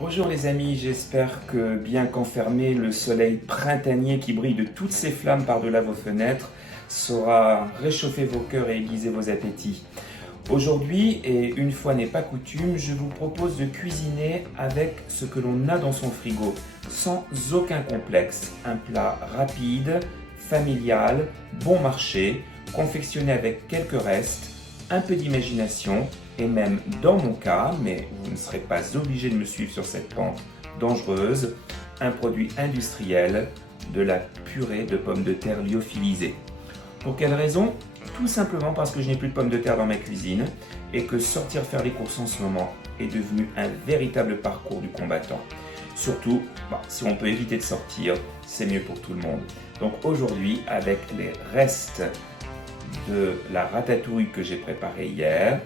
Bonjour les amis, j'espère que bien qu'enfermé, le soleil printanier qui brille de toutes ses flammes par-delà vos fenêtres saura réchauffer vos cœurs et aiguiser vos appétits. Aujourd'hui, et une fois n'est pas coutume, je vous propose de cuisiner avec ce que l'on a dans son frigo, sans aucun complexe. Un plat rapide, familial, bon marché, confectionné avec quelques restes, un peu d'imagination et même dans mon cas, mais vous ne serez pas obligé de me suivre sur cette pente dangereuse, un produit industriel, de la purée de pommes de terre lyophilisée. Pour quelle raison? Tout simplement parce que je n'ai plus de pommes de terre dans ma cuisine et que sortir faire les courses en ce moment est devenu un véritable parcours du combattant. Surtout, si on peut éviter de sortir, c'est mieux pour tout le monde. Donc aujourd'hui, avec les restes de la ratatouille que j'ai préparée hier,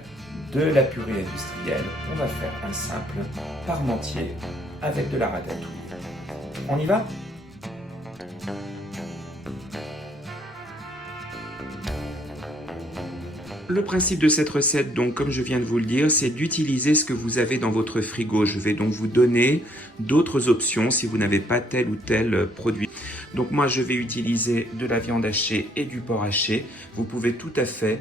de la purée industrielle, on va faire un simple parmentier avec de la ratatouille. On y va? Le principe de cette recette, donc, comme je viens de vous le dire, c'est d'utiliser ce que vous avez dans votre frigo. Je vais donc vous donner d'autres options si vous n'avez pas tel ou tel produit. Donc moi, je vais utiliser de la viande hachée et du porc haché. Vous pouvez tout à fait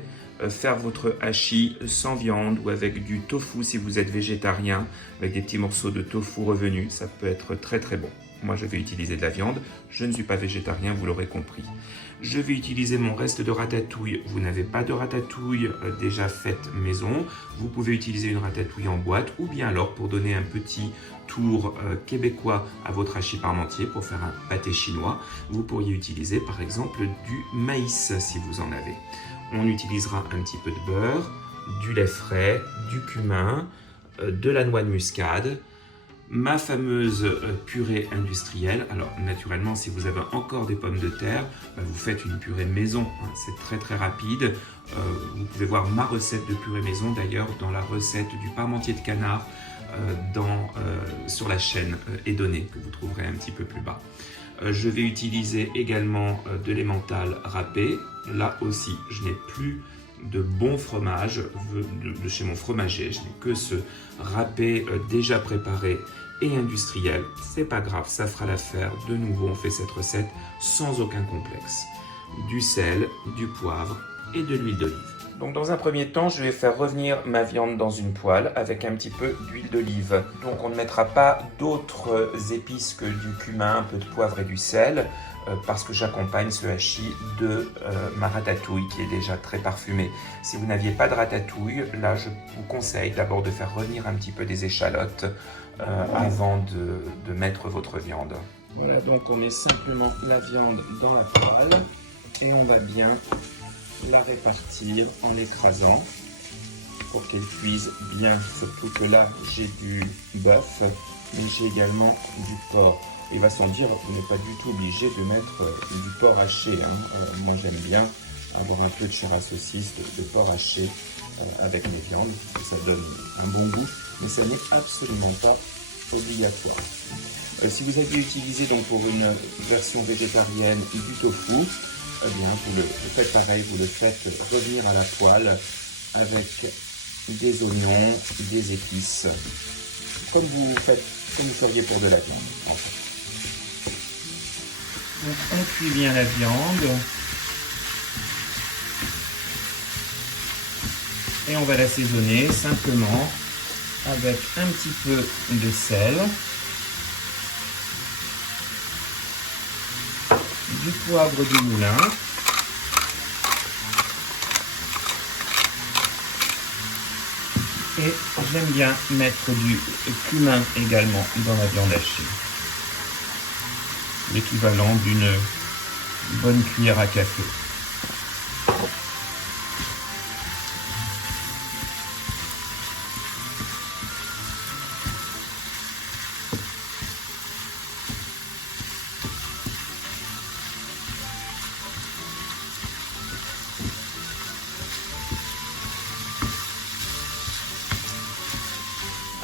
faire votre hachis sans viande ou avec du tofu si vous êtes végétarien, avec des petits morceaux de tofu revenus. Ça peut être très très bon. Moi, je vais utiliser de la viande. Je ne suis pas végétarien, vous l'aurez compris. Je vais utiliser mon reste de ratatouille. Vous n'avez pas de ratatouille déjà faite maison, vous pouvez utiliser une ratatouille en boîte ou bien alors pour donner un petit tour québécois à votre hachis parmentier pour faire un pâté chinois, vous pourriez utiliser par exemple du maïs si vous en avez. On utilisera un petit peu de beurre, du lait frais, du cumin, de la noix de muscade, ma fameuse purée industrielle. Alors naturellement, si vous avez encore des pommes de terre, vous faites une purée maison, c'est très très rapide. Vous pouvez voir ma recette de purée maison d'ailleurs dans la recette du parmentier de canard sur la chaîne Edonné que vous trouverez un petit peu plus bas. Je vais utiliser également de l'emmental râpé. Là aussi, je n'ai plus de bon fromage de chez mon fromager. Je n'ai que ce râpé déjà préparé et industriel. C'est pas grave, ça fera l'affaire. De nouveau, on fait cette recette sans aucun complexe. Du sel, du poivre et de l'huile d'olive. Donc dans un premier temps, je vais faire revenir ma viande dans une poêle avec un petit peu d'huile d'olive. Donc on ne mettra pas d'autres épices que du cumin, un peu de poivre et du sel parce que j'accompagne ce hachis de ma ratatouille qui est déjà très parfumée. Si vous n'aviez pas de ratatouille, là je vous conseille d'abord de faire revenir un petit peu des échalotes avant de mettre votre viande. Voilà, donc on met simplement la viande dans la poêle et on va bien la répartir en écrasant pour qu'elle cuise bien, surtout que là j'ai du bœuf mais j'ai également du porc. Il va sans dire, vous n'êtes pas du tout obligé de mettre du porc haché, moi j'aime bien avoir un peu de chair à saucisse de porc haché avec mes viandes, ça donne un bon goût, mais ça n'est absolument pas obligatoire. Si vous aviez utilisé donc pour une version végétarienne du tofu, eh bien, vous faites pareil, vous le faites revenir à la poêle avec des oignons, des épices, comme vous feriez pour de la viande. En fait. Donc on cuit bien la viande et on va l'assaisonner simplement avec un petit peu de sel, du poivre du moulin, et j'aime bien mettre du cumin également dans la viande hachée. L'équivalent d'une bonne cuillère à café.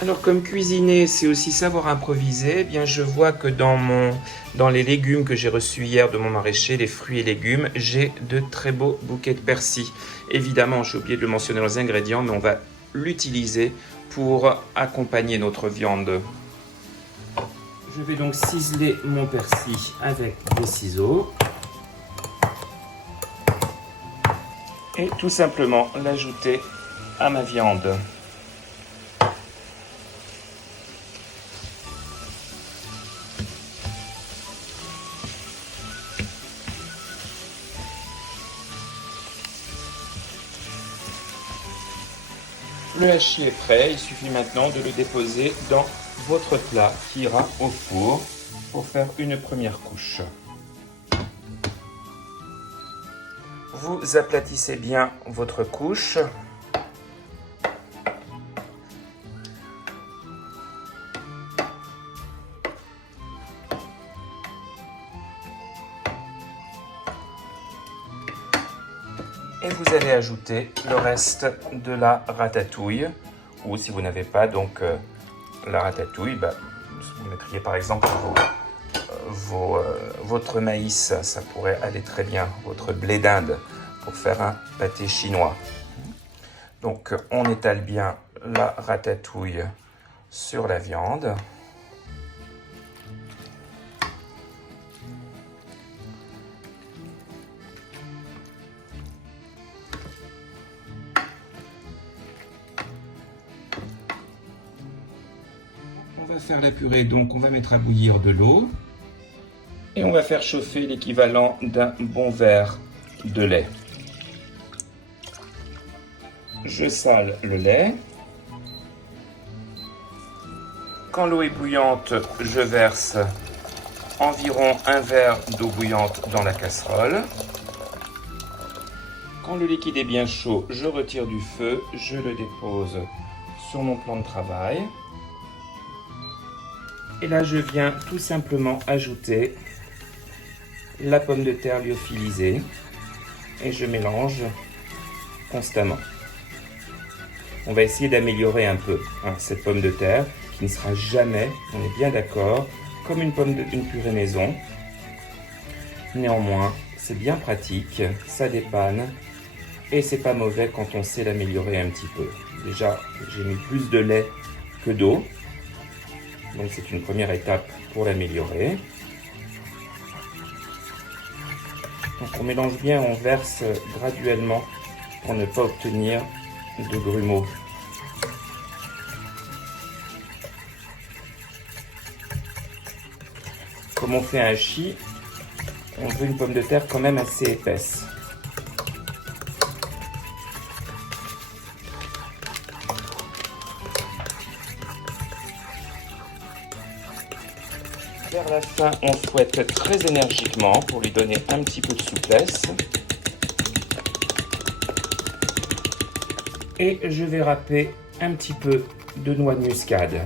Alors comme cuisiner, c'est aussi savoir improviser, eh bien je vois que dans les légumes que j'ai reçus hier de mon maraîcher, les fruits et légumes, j'ai de très beaux bouquets de persil. Évidemment, j'ai oublié de le mentionner dans les ingrédients, mais on va l'utiliser pour accompagner notre viande. Je vais donc ciseler mon persil avec des ciseaux. Et tout simplement l'ajouter à ma viande. Le hachis est prêt, il suffit maintenant de le déposer dans votre plat qui ira au four pour faire une première couche. Vous aplatissez bien votre couche. Et vous allez ajouter le reste de la ratatouille. Ou si vous n'avez pas donc la ratatouille, vous mettriez par exemple votre maïs, ça pourrait aller très bien, votre blé d'Inde pour faire un pâté chinois. Donc on étale bien la ratatouille sur la viande. On va faire la purée, donc on va mettre à bouillir de l'eau et on va faire chauffer l'équivalent d'un bon verre de lait. Je sale le lait. Quand l'eau est bouillante, je verse environ un verre d'eau bouillante dans la casserole. Quand le liquide est bien chaud, je retire du feu, je le dépose sur mon plan de travail. Et là, je viens tout simplement ajouter la pomme de terre lyophilisée et je mélange constamment. On va essayer d'améliorer un peu cette pomme de terre qui ne sera jamais, on est bien d'accord, comme une purée maison. Néanmoins, c'est bien pratique, ça dépanne et c'est pas mauvais quand on sait l'améliorer un petit peu. Déjà, j'ai mis plus de lait que d'eau. Donc c'est une première étape pour l'améliorer. Donc on mélange bien, on verse graduellement pour ne pas obtenir de grumeaux. Comme on fait un hachis, on veut une pomme de terre quand même assez épaisse. Vers la fin, on fouette très énergiquement pour lui donner un petit peu de souplesse. Et je vais râper un petit peu de noix de muscade.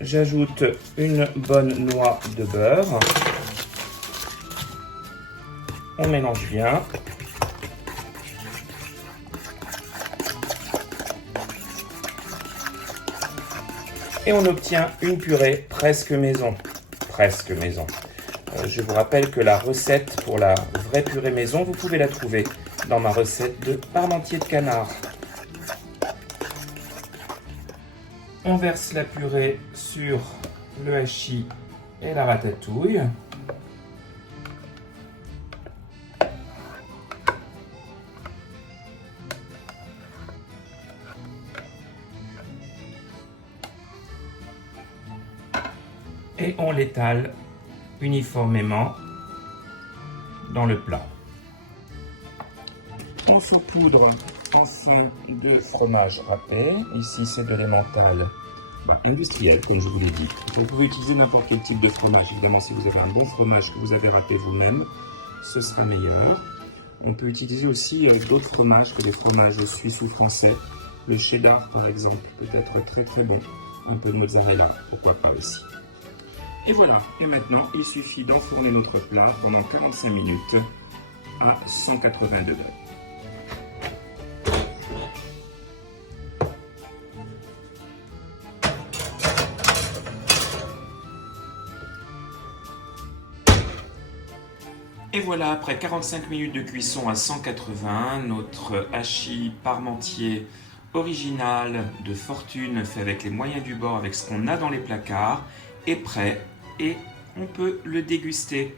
J'ajoute une bonne noix de beurre. On mélange bien. Et on obtient une purée presque maison. Presque maison. Je vous rappelle que la recette pour la vraie purée maison, vous pouvez la trouver dans ma recette de parmentier de canard. On verse la purée sur le hachis et la ratatouille. Et on l'étale uniformément dans le plat. On saupoudre enfin de fromage râpé. Ici, c'est de l'emmental industriel, comme je vous l'ai dit. Vous pouvez utiliser n'importe quel type de fromage. Évidemment, si vous avez un bon fromage que vous avez râpé vous-même, ce sera meilleur. On peut utiliser aussi d'autres fromages que des fromages suisses ou français. Le cheddar, par exemple, peut être très très bon. Un peu de mozzarella, pourquoi pas aussi. Et voilà, et maintenant, il suffit d'enfourner notre plat pendant 45 minutes à 180 degrés. Et voilà, après 45 minutes de cuisson à 180, notre hachis parmentier original de fortune fait avec les moyens du bord, avec ce qu'on a dans les placards, est prêt et on peut le déguster.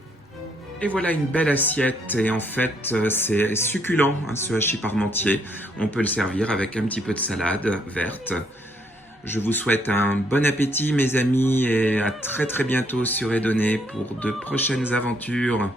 Et voilà une belle assiette et en fait c'est succulent hein, ce hachis parmentier. On peut le servir avec un petit peu de salade verte. Je vous souhaite un bon appétit mes amis et à très bientôt sur Edonné pour de prochaines aventures.